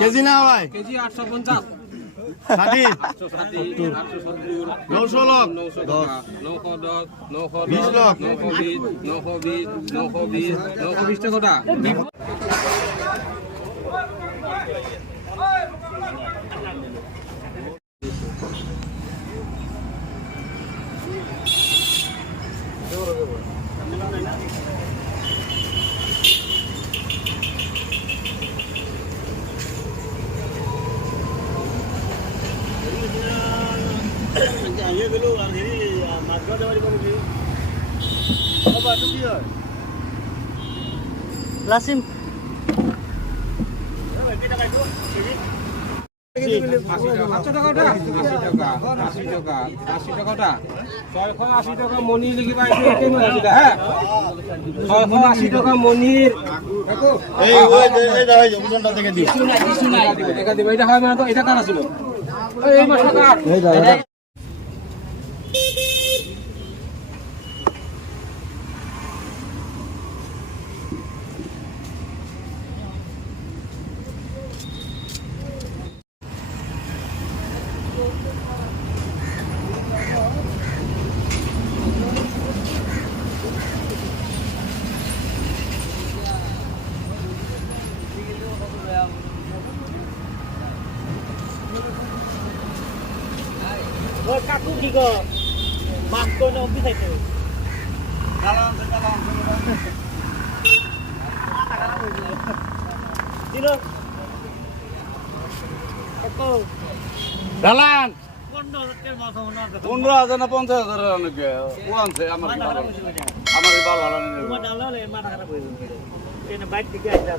KG না ভাই KG 850 ষাটি 870 900 লোক 910 910 20 লোক 920 টাকা লাসিম 680 টাকা মনি লিখিবা হ্যাঁ 680 টাকা মনির এই ওই এই ওজনটা থেকে দিও টাকা দিবা এটা হয় মানে তো এটা কার ছিল এই মাস টাকা কাকু কি গো মাছ তো না অফিস আইতে দিলো কত দালান 15,000 না 50,000 অনেক ও আনছে আমার ভালো তোমার ডালা হলে মাথা খারাপ হয়ে যাবে বাইক থেকে আইতে